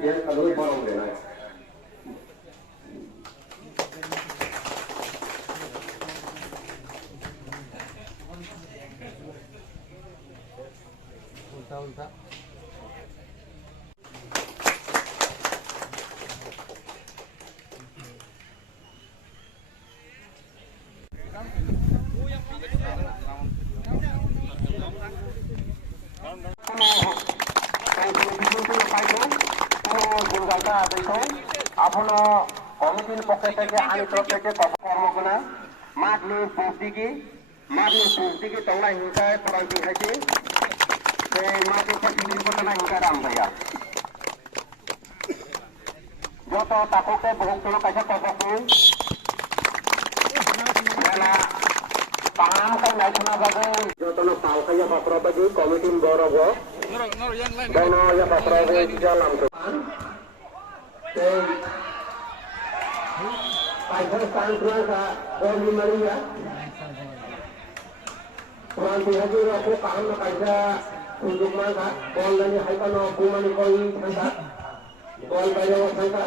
yang kalau barang deh naik. Ulta. আপনার কমিটির পক্ষ থেকে আমি তরফ থেকে কর্মকোনা মাঠনি পুষ্টিকি তংলা হিংসায় ফরান্তি হয়েছে সেই মাটি প্রতিদিন ঘটনা হিংসা রাম ভাইয়া যত তাপকে বহু কোনো কাছে তপকু paham kan naik sana bagai jotono pal kaya pasro bagi komiti borogo dono ya pasro di dalam depan pakai santri ka Oli Maria Pranti haji aku paham kaisa untuk mangka bol dan hai kano kumani koi sangka bol bayo sangka